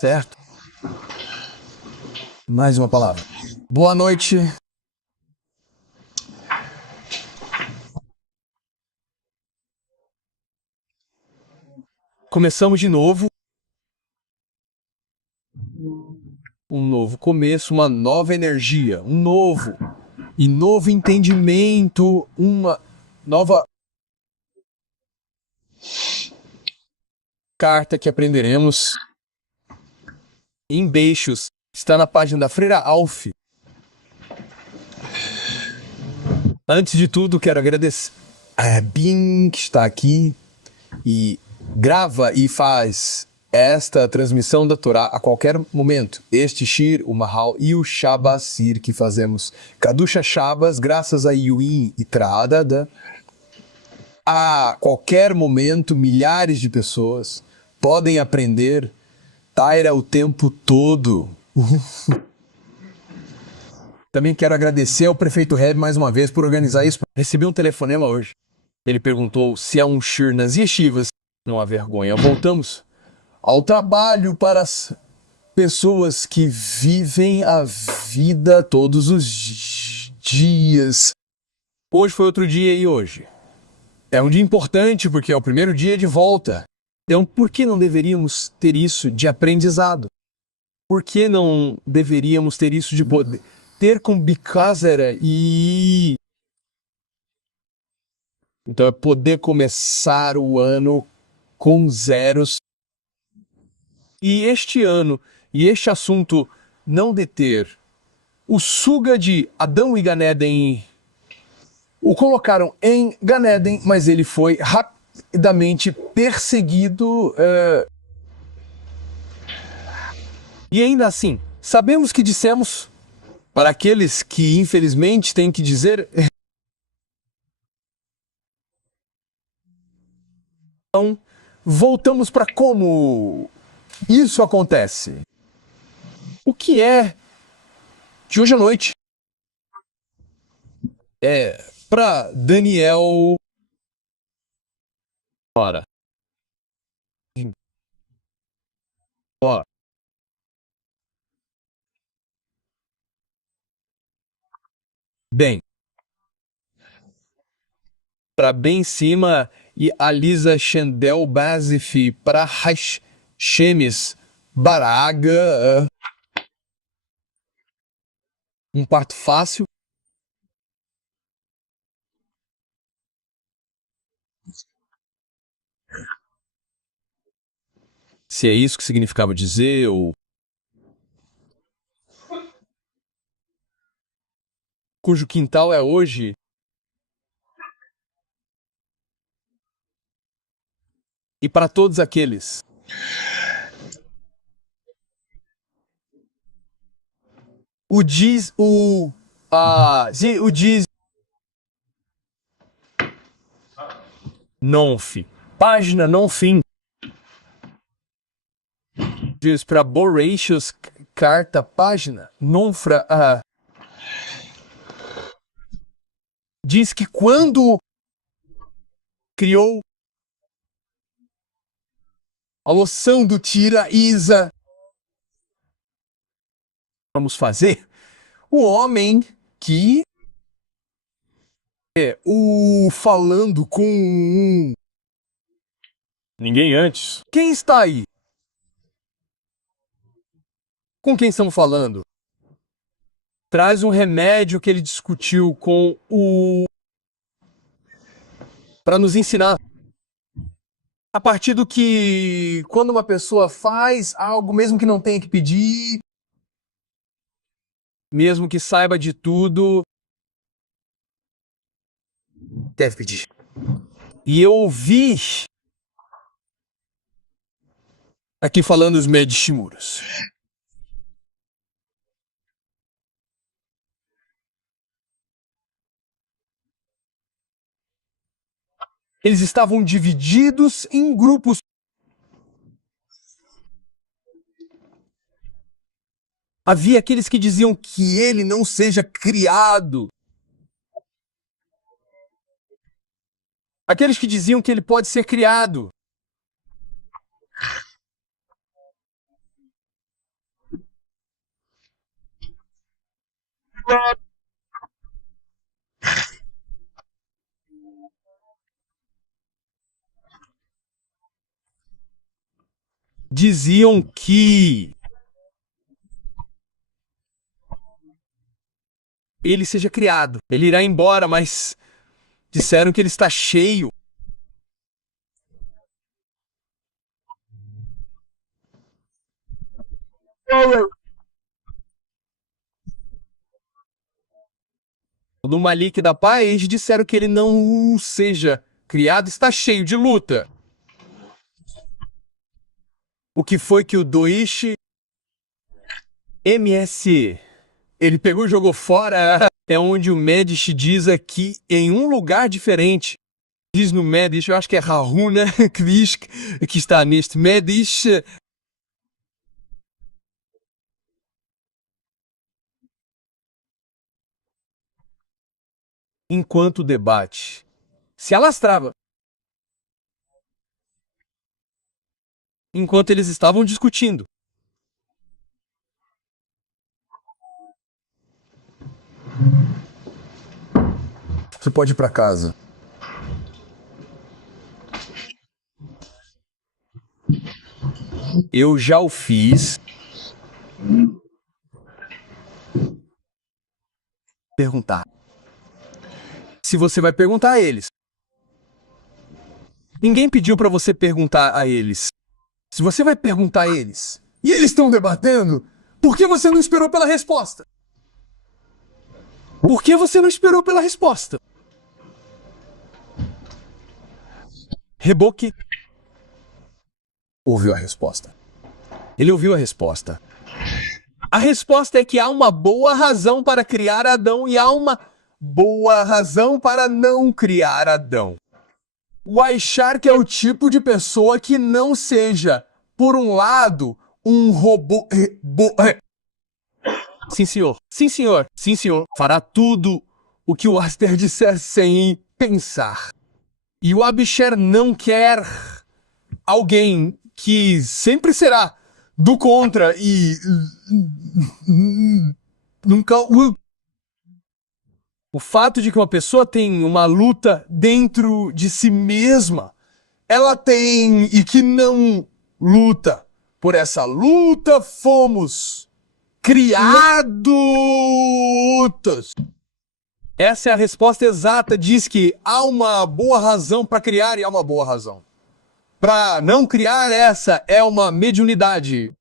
Certo? Mais uma palavra. Boa noite. Começamos de novo. Um novo começo, uma nova energia, um novo e novo entendimento, uma nova carta que aprenderemos em Beixos. Está na página da Freira Alf. Antes de tudo, quero agradecer a Bin, que está aqui e grava e faz esta transmissão da Torá a qualquer momento. Este Shir, o Mahal e o Shabasir que fazemos. Kadusha Shabas, graças a Yuin e Traadada. A qualquer momento, milhares de pessoas podem aprender Taira o tempo todo. Também quero agradecer ao prefeito Reb mais uma vez por organizar isso. Recebi um telefonema hoje. Ele perguntou se há um shir nas yeshivas. Não há vergonha. Voltamos ao trabalho para as pessoas que vivem a vida todos os dias. Hoje foi outro dia e hoje é um dia importante porque é o primeiro dia de volta. Então, por que não deveríamos ter isso de aprendizado? Por que não deveríamos ter isso de poder? Ter com Bicázera e... Então é poder começar o ano com zeros. E este ano, e este assunto não deter, o Suga de Adão e Ganeden o colocaram em Ganeden, mas ele foi rapidamente perseguido. E ainda assim, sabemos que dissemos, para aqueles que infelizmente têm que dizer... Então, voltamos para como isso acontece. O que é de hoje à noite? É para Daniel. Ora. Ó. Bem. Para bem em cima e a Lisa Chandel Basif para Hashemes Baraga. Um parto fácil. Se é isso que significava dizer, ou... Cujo quintal é hoje... E para todos aqueles... O diz... O diz... Nonf. Página não fim. Diz para Boracious carta página Nonfra. Diz que quando criou a loção do Tira Isa, vamos fazer o homem que é o falando com ninguém antes. Quem está aí? Com quem estamos falando? Traz um remédio que ele discutiu com o... para nos ensinar. A partir do que, quando uma pessoa faz algo, mesmo que não tenha que pedir, mesmo que saiba de tudo, deve pedir. E eu ouvi aqui falando os Medishimuros. Eles estavam divididos em grupos. Havia aqueles que diziam que ele não seja criado. Aqueles que diziam que ele pode ser criado. Diziam que ele seja criado. Ele irá embora, mas disseram que ele está cheio. No Malik da Paz disseram que ele não seja criado, está cheio de luta. O que foi que o Doishi MS ele pegou e jogou fora? É onde o Medici diz aqui em um lugar diferente. Diz no Medici, eu acho que é Rahuna que diz que está neste Medici. Enquanto o debate se alastrava, enquanto eles estavam discutindo. Você pode ir para casa. Eu já o fiz. Perguntar. Se você vai perguntar a eles. Ninguém pediu para você perguntar a eles. Se você vai perguntar a eles, e eles estão debatendo, por que você não esperou pela resposta? Por que você não esperou pela resposta? Reboque ouviu a resposta. Ele ouviu a resposta. A resposta é que há uma boa razão para criar Adão e há uma boa razão para não criar Adão. O Aishark é o tipo de pessoa que não seja, por um lado, um robô... Sim, senhor. Sim, senhor. Sim, senhor. Fará tudo o que o Aster disser sem pensar. E o Abisher não quer alguém que sempre será do contra e... nunca... O fato de que uma pessoa tem uma luta dentro de si mesma, ela tem e que não luta. Por essa luta fomos criados. Essa é a resposta exata. Diz que há uma boa razão para criar e há uma boa razão para não criar. Essa é uma mediunidade.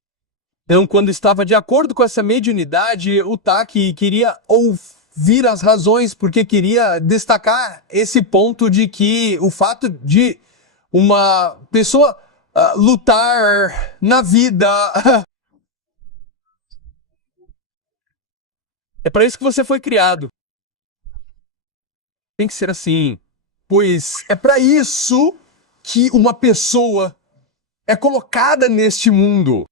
Então, quando estava de acordo com essa mediunidade, o Taki queria ouvir as razões, porque queria destacar esse ponto de que o fato de uma pessoa lutar na vida é para isso que você foi criado. Tem que ser assim, pois é para isso que uma pessoa é colocada neste mundo.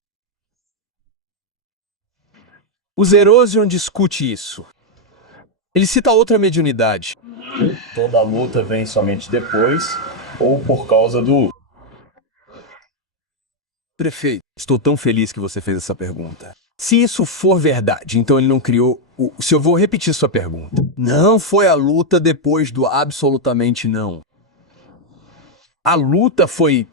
O Zerosian discute isso. Ele cita outra mediunidade. Toda luta vem somente depois, ou por causa do... Prefeito, estou tão feliz que você fez essa pergunta. Se isso for verdade, então ele não criou Se eu vou repetir sua pergunta. Não foi a luta depois do absolutamente não. A luta foi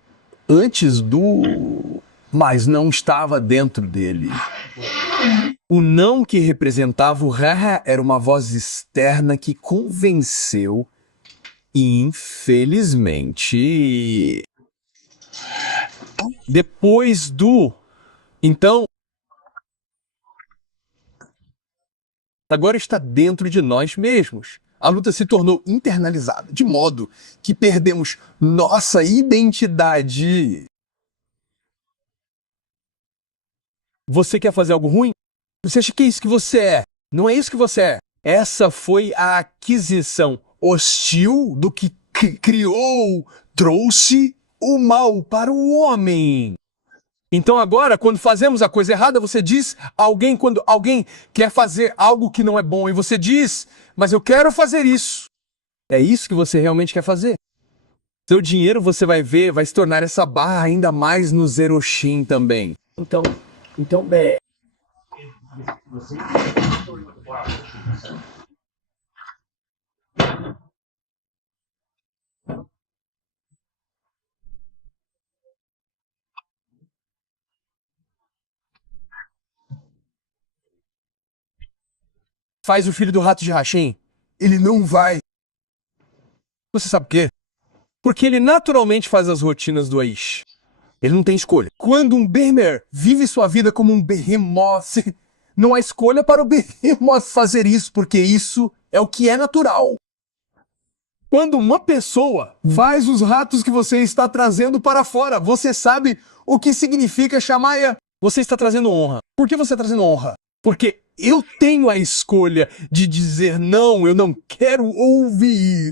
antes do... mas não estava dentro dele. O não que representava o Ra era uma voz externa que convenceu, infelizmente, depois do... Então, agora está dentro de nós mesmos. A luta se tornou internalizada, de modo que perdemos nossa identidade. Você quer fazer algo ruim? Você acha que é isso que você é? Não é isso que você é. Essa foi a aquisição hostil do que criou, trouxe o mal para o homem. Então agora, quando fazemos a coisa errada, você diz quando alguém quer fazer algo que não é bom, e você diz, mas eu quero fazer isso. É isso que você realmente quer fazer. Seu dinheiro, você vai ver, vai se tornar essa barra ainda mais no Zeroshin também. Então, bem, Faz o filho do rato de Hashem? Ele não vai. Você sabe por quê? Porque ele naturalmente faz as rotinas do Aish. Ele não tem escolha. Quando um Behemoth vive sua vida como um Behemoth, não há escolha para o Behemoth fazer isso, porque isso é o que é natural. Quando uma pessoa faz os ratos que você está trazendo para fora, você sabe o que significa chamar. Você está trazendo honra. Por que você está trazendo honra? Porque eu tenho a escolha de dizer não, eu não quero ouvir.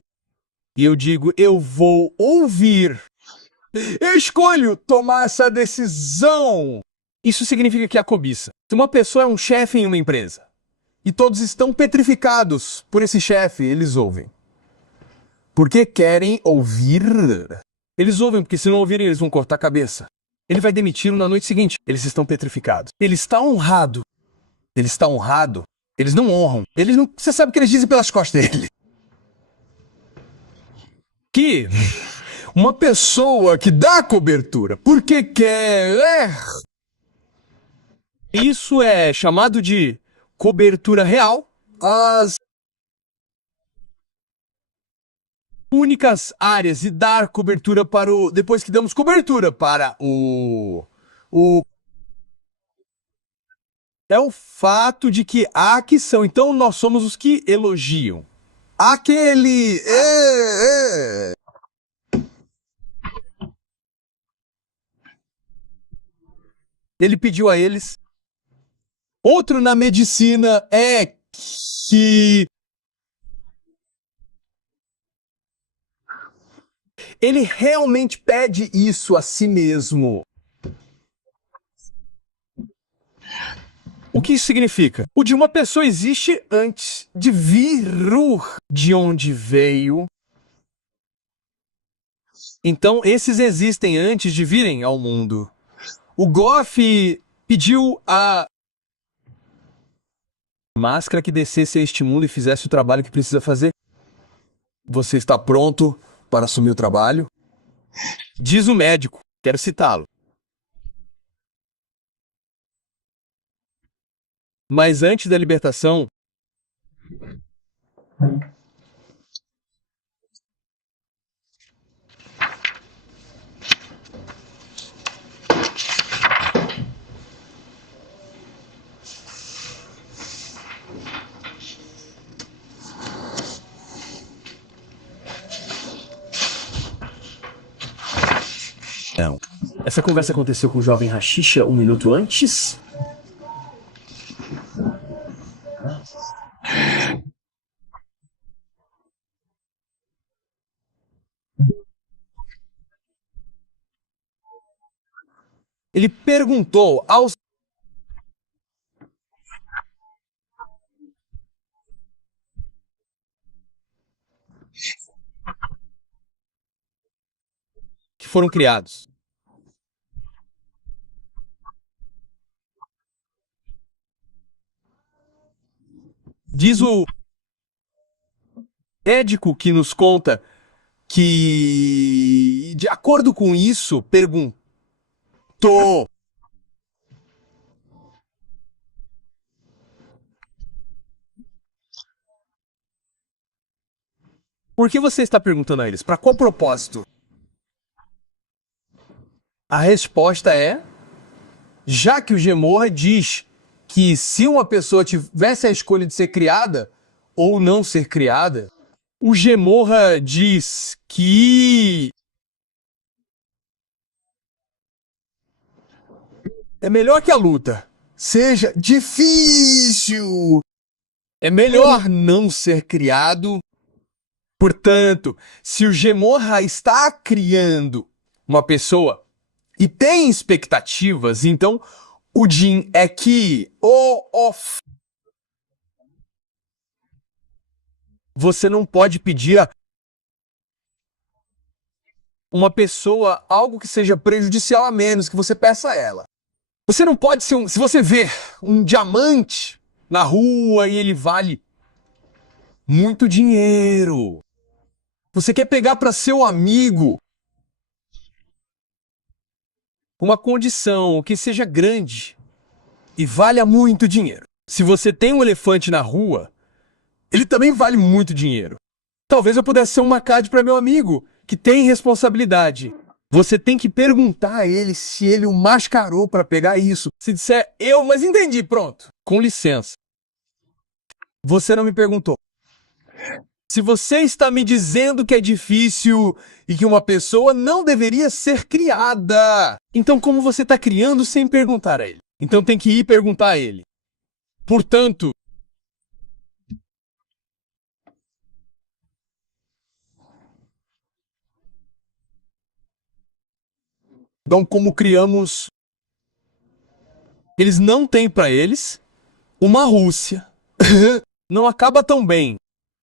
E eu digo, eu vou ouvir. Eu escolho tomar essa decisão. Isso significa que há cobiça. Se uma pessoa é um chefe em uma empresa e todos estão petrificados por esse chefe, eles ouvem. Porque querem ouvir. Eles ouvem porque se não ouvirem eles vão cortar a cabeça. Ele vai demiti-lo na noite seguinte. Eles estão petrificados. Ele está honrado. Ele está honrado. Eles não honram. Eles não. Você sabe o que eles dizem pelas costas dele. Que uma pessoa que dá cobertura porque quer. Isso é chamado de cobertura real. As únicas áreas de dar cobertura para o. Depois que damos cobertura para o. É o fato de que há que são. Então nós somos os que elogiam. Aquele. Ele pediu a eles. Outro na medicina é que ele realmente pede isso a si mesmo. O que isso significa? O de uma pessoa existe antes de vir de onde veio. Então, esses existem antes de virem ao mundo. O Goff pediu a máscara que descesse a este mundo e fizesse o trabalho que precisa fazer. Você está pronto para assumir o trabalho? Diz o médico. Quero citá-lo. Mas antes da libertação, não. Essa conversa aconteceu com o jovem Hashisha um minuto antes? Ele perguntou aos que foram criados. Diz o médico que nos conta que, de acordo com isso, perguntou por que você está perguntando a eles? Para qual propósito? A resposta é, já que o Gemorra diz que se uma pessoa tivesse a escolha de ser criada ou não ser criada, o Gemorra diz que é melhor que a luta seja difícil. É melhor não ser criado. Portanto, se o Gemorra está criando uma pessoa e tem expectativas, então o Jin é que você não pode pedir a uma pessoa algo que seja prejudicial a menos que você peça a ela. Você não pode ser um... Se você vê um diamante na rua e ele vale muito dinheiro, você quer pegar para seu amigo uma condição que seja grande e valha muito dinheiro. Se você tem um elefante na rua, ele também vale muito dinheiro. Talvez eu pudesse ser um macade para meu amigo, que tem responsabilidade. Você tem que perguntar a ele se ele o mascarou para pegar isso. Se disser, mas entendi, pronto. Com licença. Você não me perguntou. Se você está me dizendo que é difícil e que uma pessoa não deveria ser criada, então como você está criando sem perguntar a ele? Então tem que ir perguntar a ele. Portanto, então como criamos, eles não têm para eles uma Rússia. Não acaba tão bem.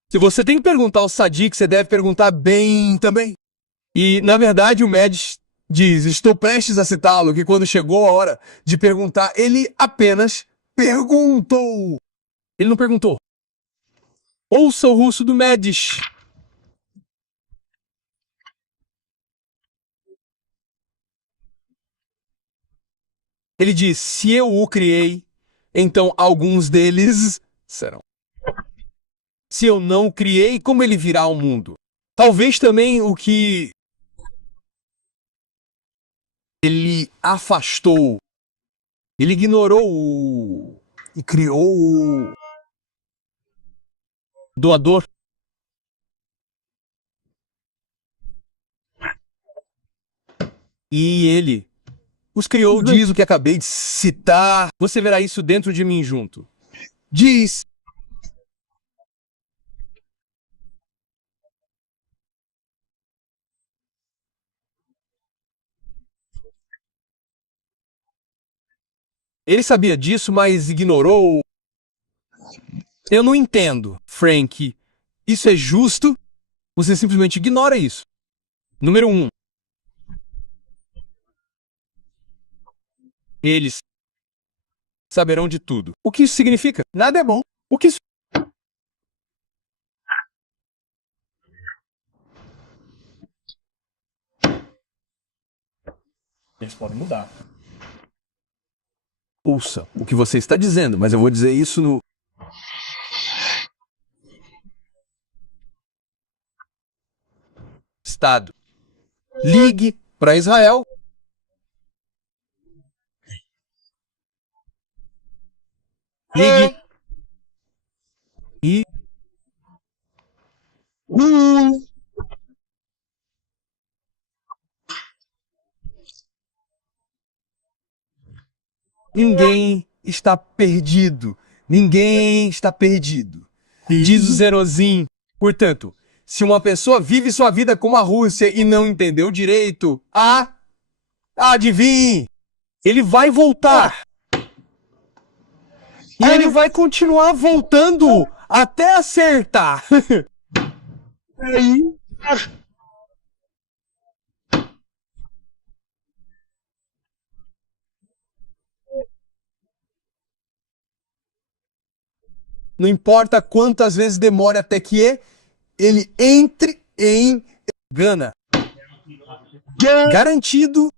Se você tem que perguntar ao Sadiq, você deve perguntar bem também. E, na verdade, o Médici diz, estou prestes a citá-lo, que quando chegou a hora de perguntar, ele apenas perguntou. Ele não perguntou. Ouça o russo do Médici. Ele diz, se eu o criei, então alguns deles serão. Se eu não o criei, como ele virá ao mundo? Talvez também o que ele afastou, ele ignorou e criou o doador. E ele os criou, diz o que acabei de citar. Você verá isso dentro de mim junto. Diz. Ele sabia disso, mas ignorou. Eu não entendo, Frank. Isso é justo? Você simplesmente ignora isso. Número 1. Eles saberão de tudo. O que isso significa? Nada é bom. O que isso... Eles podem mudar. Ouça o que você está dizendo, mas eu vou dizer isso no... Estado. Ligue para Israel. Ligue. E... Ninguém está perdido. Ninguém está perdido. Diz o Zerozin. Portanto, se uma pessoa vive sua vida como a Rússia e não entendeu direito, adivinhe, ele vai voltar. E ele vai continuar voltando até acertar. Não importa quantas vezes demore até que ele entre em Gana. Garantido.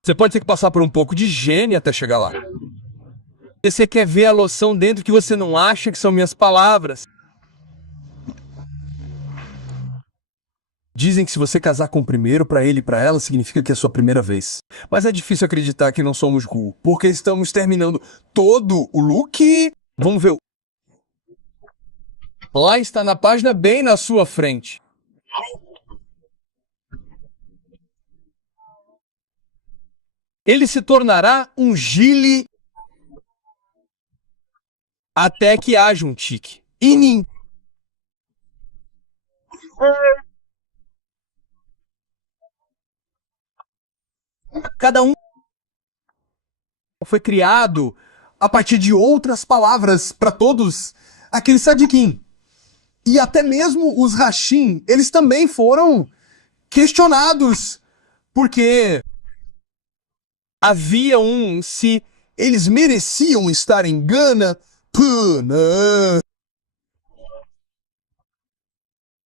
Você pode ter que passar por um pouco de higiene até chegar lá. Você quer ver a loção dentro que você não acha que são minhas palavras. Dizem que se você casar com o primeiro, para ele e para ela, significa que é a sua primeira vez. Mas é difícil acreditar que não somos Gu, porque estamos terminando todo o look. Vamos ver. Lá está na página bem na sua frente. Ele se tornará um Gile até que haja um tique. E cada um foi criado a partir de outras palavras para todos aqueles sadiquim. E até mesmo os Hashim, eles também foram questionados. Porque havia se eles mereciam estar em Gana. Puna.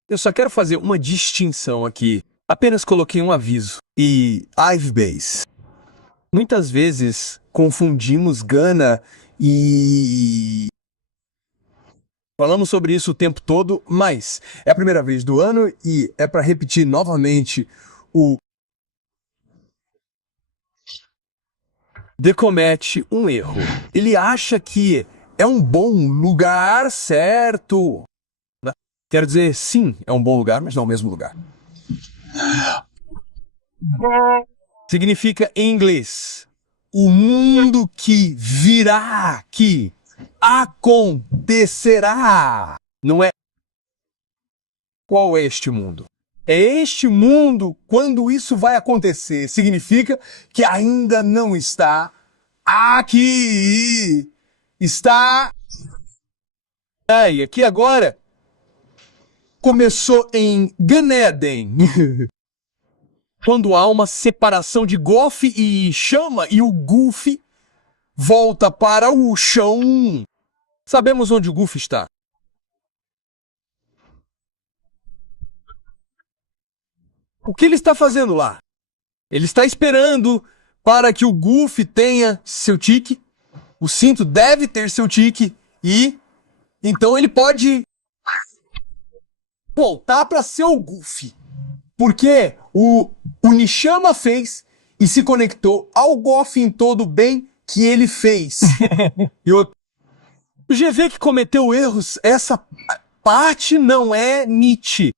Eu só quero fazer uma distinção aqui. Apenas coloquei um aviso. E Ivy Base. Muitas vezes confundimos Gana e... Falamos sobre isso o tempo todo, mas é a primeira vez do ano e é para repetir novamente o... Decomete um erro. Ele acha que é um bom lugar, certo? Quero dizer, sim, é um bom lugar, mas não é o mesmo lugar. Significa em inglês, o mundo que virá, que acontecerá. Não é qual é este mundo. É este mundo quando isso vai acontecer. Significa que ainda não está aqui. Está aí, aqui agora. Começou em Gan Eden. Quando há uma separação de Goff e Chama e o Goofy volta para o chão. Sabemos onde o Goofy está. O que ele está fazendo lá? Ele está esperando para que o Goofy tenha seu tique. O cinto deve ter seu tique. E então ele pode voltar para ser o Goofy. Porque o Nishama fez e se conectou ao Goff em todo o bem que ele fez. E o GV que cometeu erros, essa parte não é Nietzsche.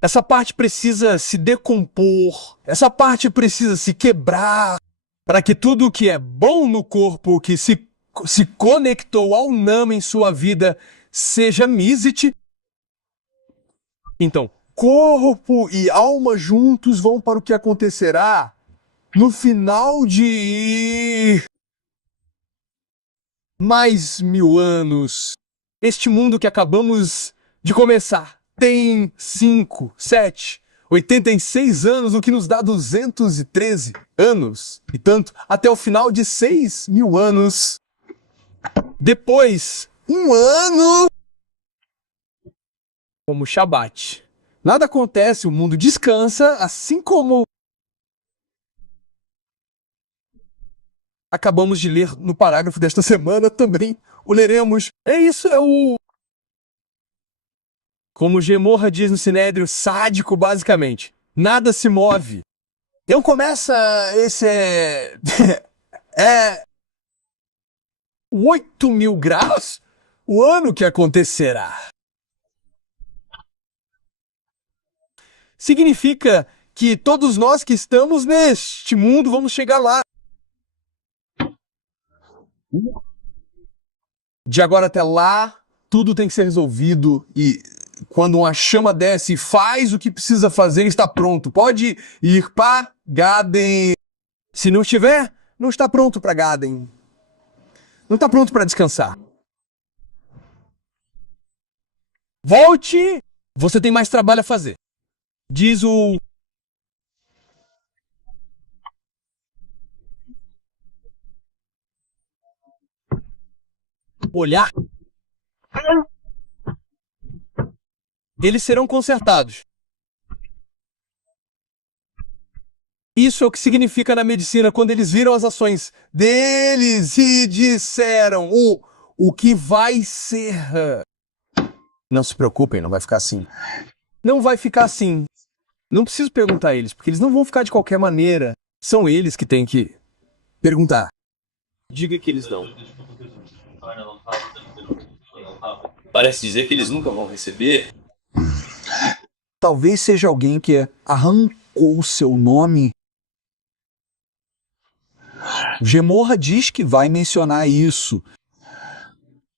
Essa parte precisa se decompor. Essa parte precisa se quebrar para que tudo que é bom no corpo, que se conectou ao Nama em sua vida, seja Misit. Então, corpo e alma juntos vão para o que acontecerá no final de mais 1000 anos. Este mundo que acabamos de começar tem 5, 7, 86 anos, o que nos dá 213 anos. E tanto, até o final de 6.000 anos. Depois, 1 ano como Shabbat. Nada acontece, o mundo descansa, assim como acabamos de ler no parágrafo desta semana, também o leremos. É isso, é o... Como Gemorra diz no Sinédrio, sádico, basicamente. Nada se move. Então começa esse... é 8.000 graus? O ano que acontecerá. Significa que todos nós que estamos neste mundo vamos chegar lá. De agora até lá, tudo tem que ser resolvido e quando uma chama desce e faz o que precisa fazer, está pronto. Pode ir para Gaden. Se não estiver, não está pronto para Gaden. Não está pronto para descansar. Volte! Você tem mais trabalho a fazer. Diz o... olhar. Eles serão consertados. Isso é o que significa na medicina quando eles viram as ações deles e disseram o que vai ser. Não se preocupem, não vai ficar assim. Não vai ficar assim. Não preciso perguntar a eles, porque eles não vão ficar de qualquer maneira. São eles que têm que perguntar. Diga que eles não. Parece dizer que eles nunca vão receber. Talvez seja alguém que arrancou seu nome. Gemorra diz que vai mencionar isso.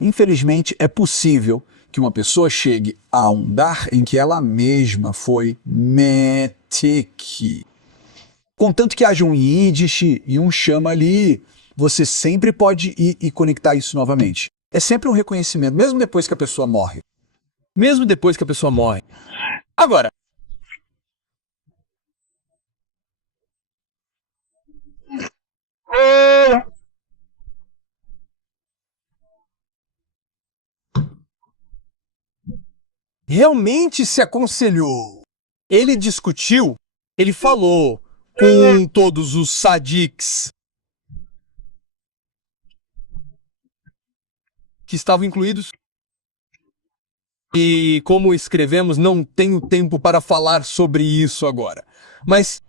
Infelizmente, é possível que uma pessoa chegue a um dar em que ela mesma foi Metek. Contanto que haja um Yiddish e um chama ali, você sempre pode ir e conectar isso novamente. É sempre um reconhecimento, mesmo depois que a pessoa morre. Mesmo depois que a pessoa morre. Agora, Realmente se aconselhou. Ele discutiu, ele falou com todos os sadiques que estavam incluídos. E como escrevemos, não tenho tempo para falar sobre isso agora. Mas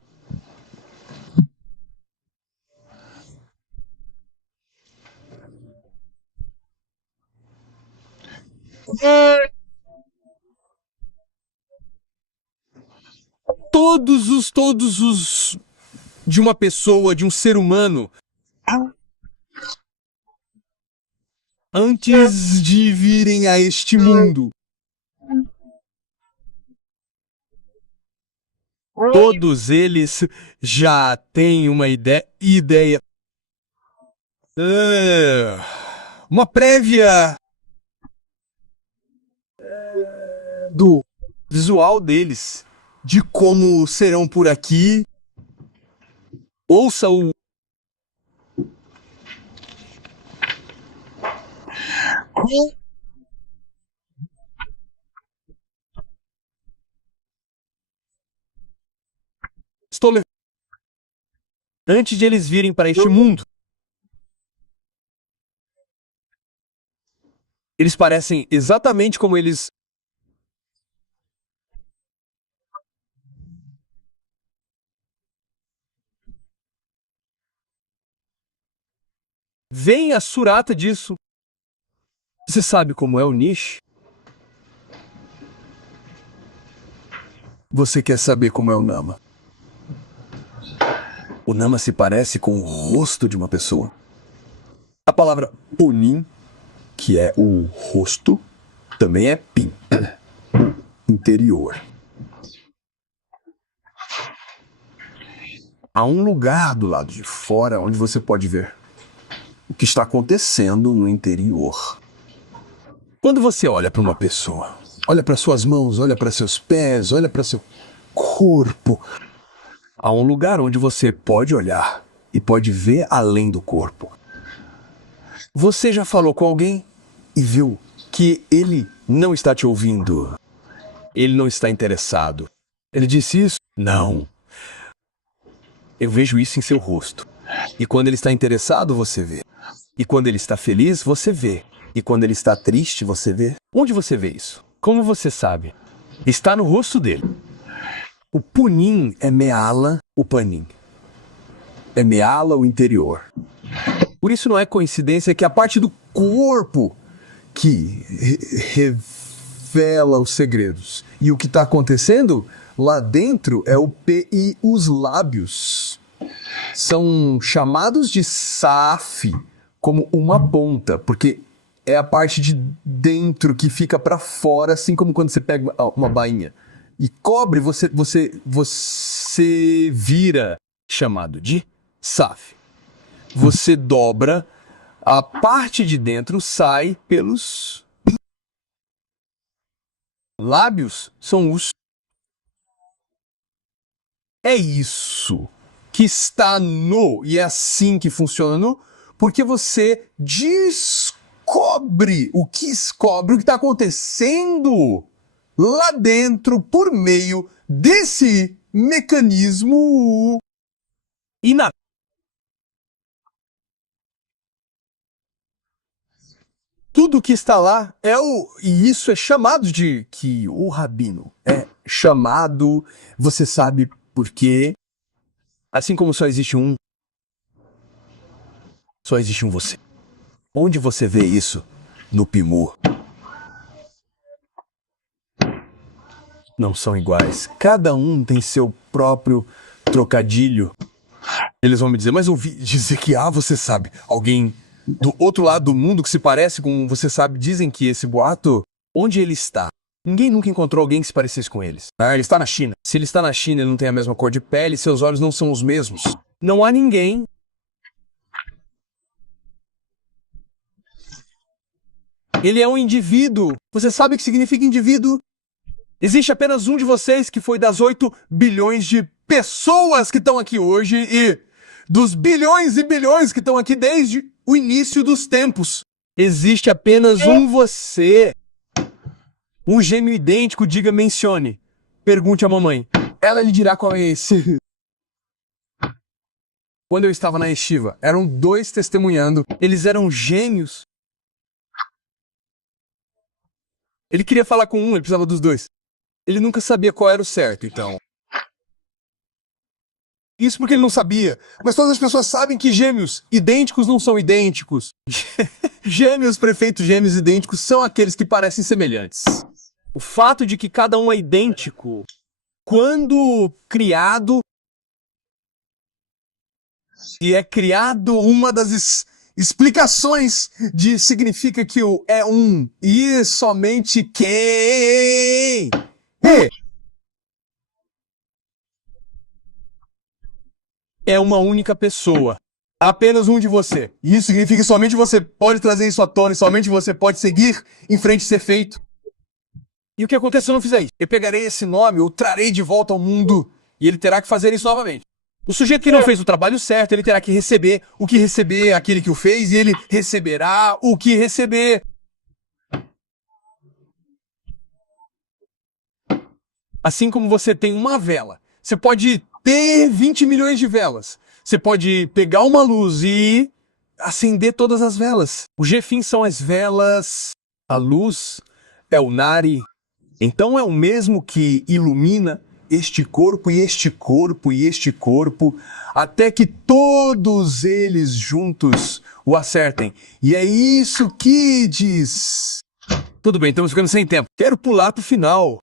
todos os de uma pessoa, de um ser humano, antes de virem a este mundo, todos eles já têm uma ideia, uma prévia do visual deles, de como serão por aqui. Ouça o estou le... Antes de eles virem para este mundo, eles parecem exatamente como eles veem a surata disso. Você sabe como é o Nish? Você quer saber como é o Nama? O Nama se parece com o rosto de uma pessoa. A palavra Punim, que é o rosto, também é Pin, interior. Há um lugar do lado de fora onde você pode ver o que está acontecendo no interior. Quando você olha para uma pessoa, olha para suas mãos, olha para seus pés, olha para seu corpo, há um lugar onde você pode olhar e pode ver além do corpo. Você já falou com alguém e viu que ele não está te ouvindo? Ele não está interessado. Ele disse isso? Não. Eu vejo isso em seu rosto. E quando ele está interessado, você vê. E quando ele está feliz, você vê. E quando ele está triste, você vê. Onde você vê isso? Como você sabe? Está no rosto dele. O Punim é Meala, o Panim. É Meala, o interior. Por isso não é coincidência que a parte do corpo que revela os segredos. E o que está acontecendo lá dentro é o P e os lábios. São chamados de Saf como uma ponta, porque é a parte de dentro que fica para fora, assim como quando você pega uma bainha e cobre, você vira, chamado de Saf. Você dobra, a parte de dentro sai pelos lábios, são os... É isso que está no, e é assim que funciona no, porque você descobre o que está acontecendo lá dentro por meio desse mecanismo. E na tudo que está lá é o... E isso é chamado de... Que o Rabino é chamado... Você sabe por quê? Assim como só existe um você. Onde você vê isso? No Pimur. Não são iguais. Cada um tem seu próprio trocadilho. Eles vão me dizer, mas ouvi dizer que você sabe, alguém do outro lado do mundo que se parece com você sabe, dizem que esse boato, onde ele está? Ninguém nunca encontrou alguém que se parecesse com eles. Ele está na China. Se ele está na China, ele não tem a mesma cor de pele, seus olhos não são os mesmos. Não há ninguém. Ele é um indivíduo. Você sabe o que significa indivíduo? Existe apenas um de vocês que foi das 8 bilhões de pessoas que estão aqui hoje e dos bilhões e bilhões que estão aqui desde o início dos tempos. Existe apenas um você. Um gêmeo idêntico, diga, mencione. Pergunte à mamãe. Ela lhe dirá qual é esse. Quando eu estava na yeshiva, eram 2 testemunhando. Eles eram gêmeos. Ele queria falar com um, ele precisava dos 2. Ele nunca sabia qual era o certo, então. Isso porque ele não sabia. Mas todas as pessoas sabem que gêmeos idênticos não são idênticos. Gêmeos, prefeitos gêmeos idênticos são aqueles que parecem semelhantes. O fato de que cada um é idêntico, quando criado, e é criado uma das explicações de significa que o é um e somente quem é uma única pessoa. Apenas um de você. E isso significa que somente você pode trazer isso à tona e somente você pode seguir em frente e ser feito. E o que acontece se eu não fizer isso? Eu pegarei esse nome, eu trarei de volta ao mundo e ele terá que fazer isso novamente. O sujeito que não fez o trabalho certo, ele terá que receber o que receber aquele que o fez e ele receberá o que receber. Assim como você tem uma vela, você pode ter 20 milhões de velas. Você pode pegar uma luz e acender todas as velas. O Jefim são as velas, a luz é o Nari. Então é o mesmo que ilumina este corpo e este corpo e este corpo, até que todos eles juntos o acertem. E é isso que diz. Tudo bem, estamos ficando sem tempo. Quero pular pro final.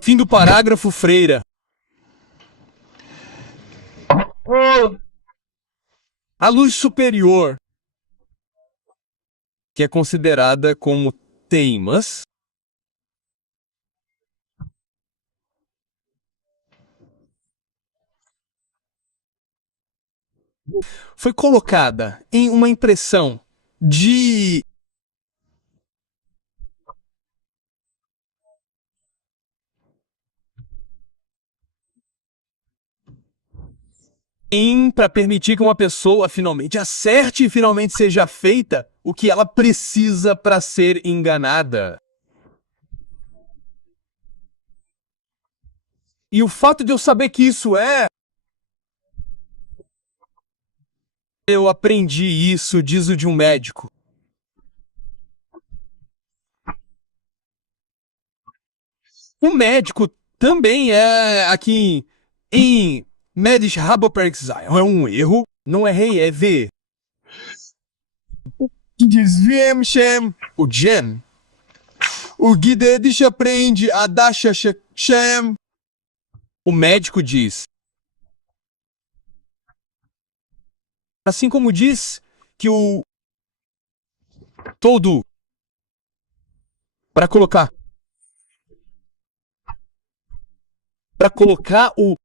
Fim do parágrafo, Freira. A luz superior, que é considerada como teimas, foi colocada em uma impressão de para permitir que uma pessoa finalmente acerte e finalmente seja feita o que ela precisa para ser enganada. E o fato de eu saber que isso é... Eu aprendi isso, diz o de um médico. O médico também é aqui em Medisch Haberperkzai. É um erro, não é rei, é V. Diz Viem Shem. O Gem. O Gidedish aprende a Dasha Shem. O médico diz. Assim como diz que o todo para colocar o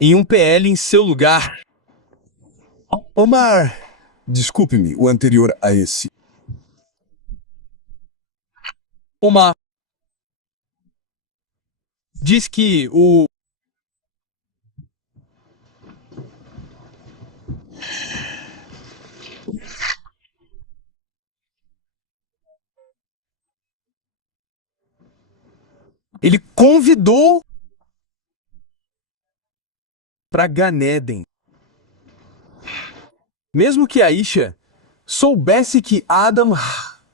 em um PL em seu lugar. Omar, desculpe-me, o anterior a esse. Omar diz que o ele convidou para Ganeden. Mesmo que Aisha soubesse que Adam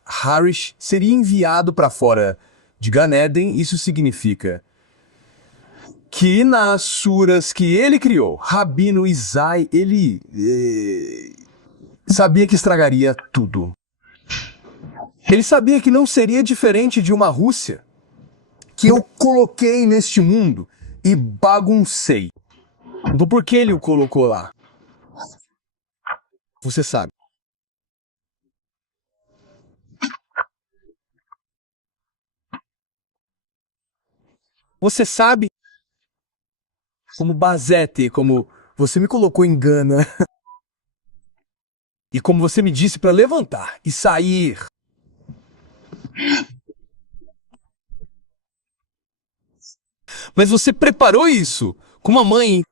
Harish seria enviado para fora de Ganeden, isso significa que nas suras que ele criou, Rabino Isai, ele sabia que estragaria tudo. Ele sabia que não seria diferente de uma Rússia que eu coloquei neste mundo e baguncei. Então por que ele o colocou lá? Você sabe. Você sabe como Bazete, como você me colocou em Gana. E como você me disse para levantar e sair. Mas você preparou isso com uma mãe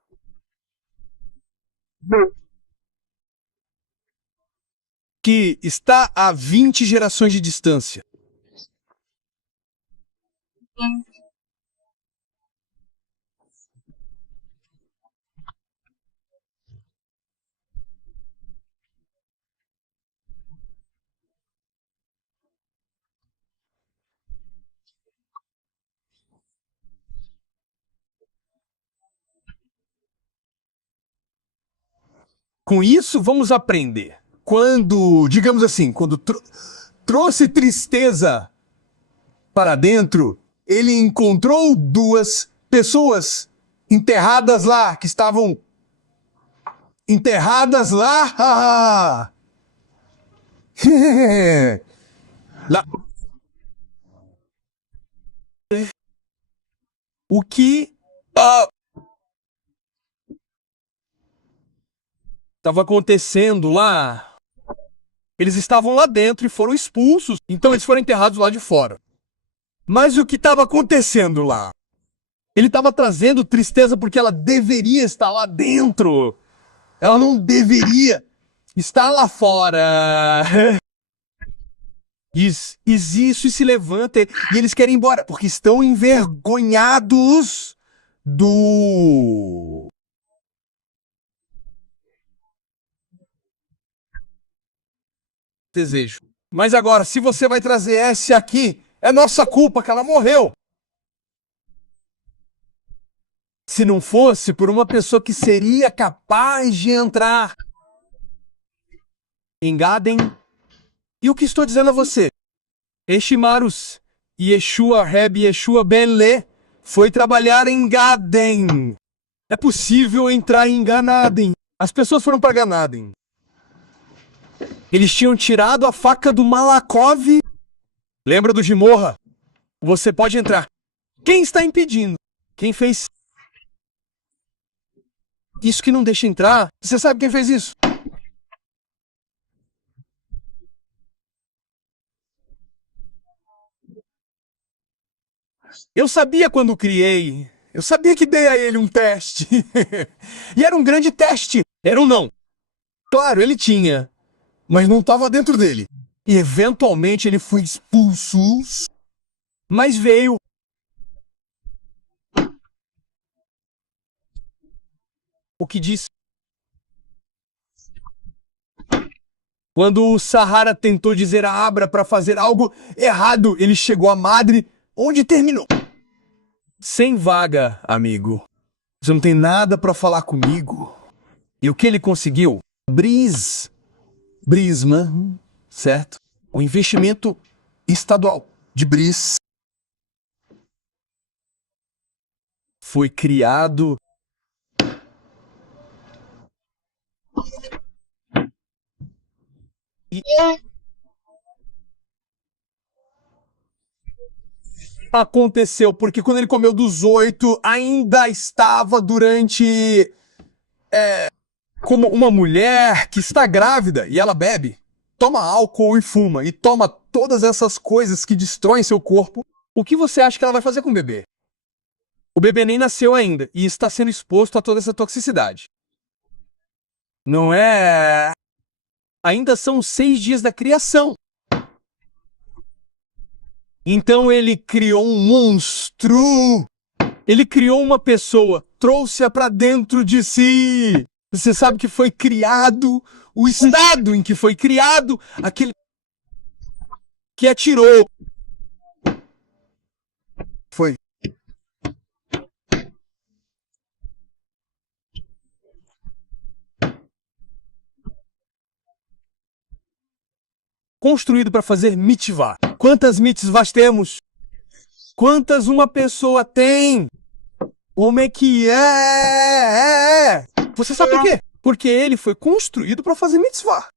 que está a 20 gerações de distância. Com isso, vamos aprender. Quando, digamos assim, quando trouxe tristeza para dentro, ele encontrou duas pessoas enterradas lá, que estavam enterradas lá. Lá. O que estava acontecendo lá? Eles estavam lá dentro e foram expulsos, então eles foram enterrados lá de fora. Mas o que estava acontecendo lá? Ele estava trazendo tristeza porque ela deveria estar lá dentro. Ela não deveria estar lá fora. Isso e se levanta e eles querem ir embora porque estão envergonhados do desejo. Mas agora, se você vai trazer essa aqui, é nossa culpa que ela morreu. Se não fosse por uma pessoa que seria capaz de entrar em Gaden. E o que estou dizendo a você? Eshimarus, Yeshua Reb Yeshua Ben Le, foi trabalhar em Gaden. É possível entrar em Ganaden. As pessoas foram para Ganaden. Eles tinham tirado a faca do Malakov. Lembra do Gimorra? Você pode entrar. Quem está impedindo? Quem fez isso que não deixa entrar? Você sabe quem fez isso? Eu sabia quando criei. Eu sabia que dei a ele um teste. E era um grande teste. Era um não. Claro, ele tinha. Mas não estava dentro dele. E eventualmente ele foi expulso. Mas veio. O que disse? Quando o Sahara tentou dizer a Abra para fazer algo errado, ele chegou à Madre, onde terminou. Sem vaga, amigo. Você não tem nada para falar comigo. E o que ele conseguiu? Brisma, certo? O investimento estadual de Bris foi criado e aconteceu porque quando ele comeu dos 8, ainda estava durante como uma mulher que está grávida e ela bebe, toma álcool e fuma e toma todas essas coisas que destroem seu corpo. O que você acha que ela vai fazer com o bebê? O bebê nem nasceu ainda e está sendo exposto a toda essa toxicidade. Não é? Ainda são 6 dias da criação. Então ele criou um monstro. Ele criou uma pessoa, trouxe-a para dentro de si. Você sabe que foi criado, o estado em que foi criado, aquele que atirou. Foi. Construído para fazer mitzvah. Quantas mitzvahs temos? Quantas uma pessoa tem? Como é que é? Você sabe por quê? Porque ele foi construído para fazer mitzvah.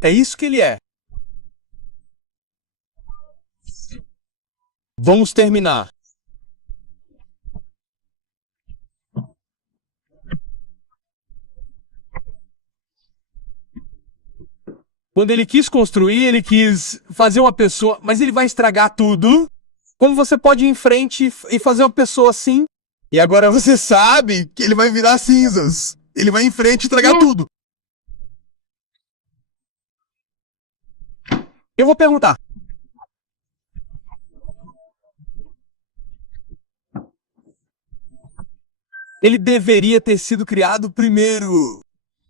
É isso que ele é. Vamos terminar. Quando ele quis construir, ele quis fazer uma pessoa, mas ele vai estragar tudo. Como você pode ir em frente e fazer uma pessoa assim? E agora você sabe que ele vai virar cinzas. Ele vai em frente e estragar tudo. Eu vou perguntar. Ele deveria ter sido criado primeiro.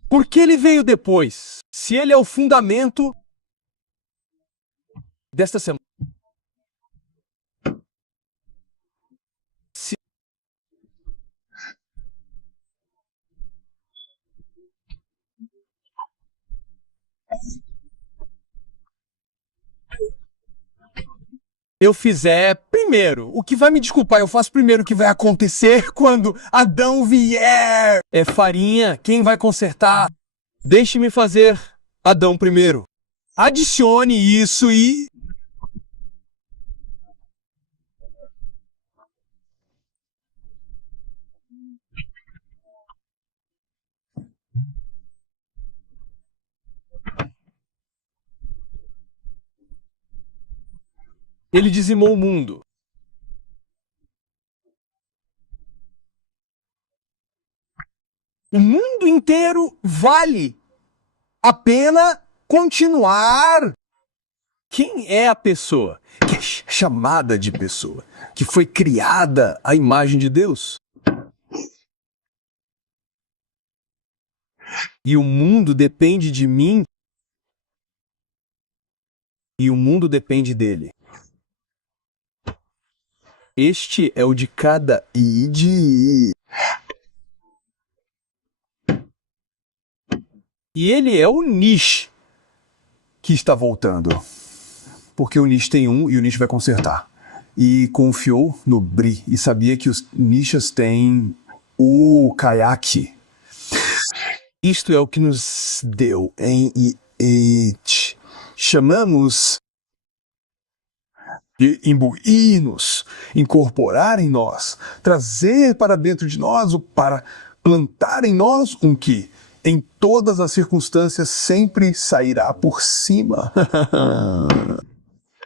Por que ele veio depois? Se ele é o fundamento desta semana. Eu fizer primeiro. O que vai me desculpar, eu faço primeiro o que vai acontecer quando Adão vier. É farinha, quem vai consertar? Deixe-me fazer Adão primeiro. Adicione isso e... Ele dizimou o mundo. O mundo inteiro vale a pena continuar. Quem é a pessoa que é chamada de pessoa, que foi criada à imagem de Deus? E o mundo depende de mim e o mundo depende dele. Este é o de cada id. E ele é o Nish que está voltando. Porque o Nish tem um e o Nish vai consertar. E confiou no Bri e sabia que os Nishas têm o Kayak. Isto é o que nos deu em It. Chamamos de imbuir-nos, incorporar em nós, trazer para dentro de nós, para plantar em nós um que, em todas as circunstâncias, sempre sairá por cima.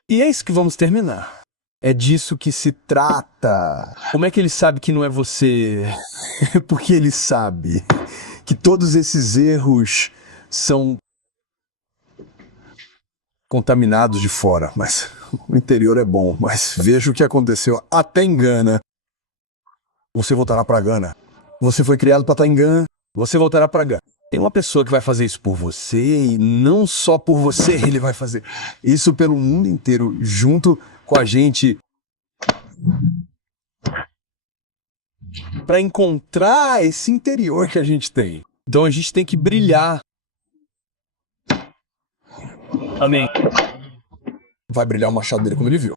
E é isso que vamos terminar. É disso que se trata. Como é que ele sabe que não é você? Porque ele sabe que todos esses erros são contaminados de fora, mas o interior é bom. Mas veja o que aconteceu até em Gana. Você voltará para Gana. Você foi criado para estar em Gana. Você voltará para Gana. Tem uma pessoa que vai fazer isso por você e não só por você, ele vai fazer isso pelo mundo inteiro, junto com a gente, para encontrar esse interior que a gente tem. Então a gente tem que brilhar. Amém. Vai brilhar o machado dele como ele viu.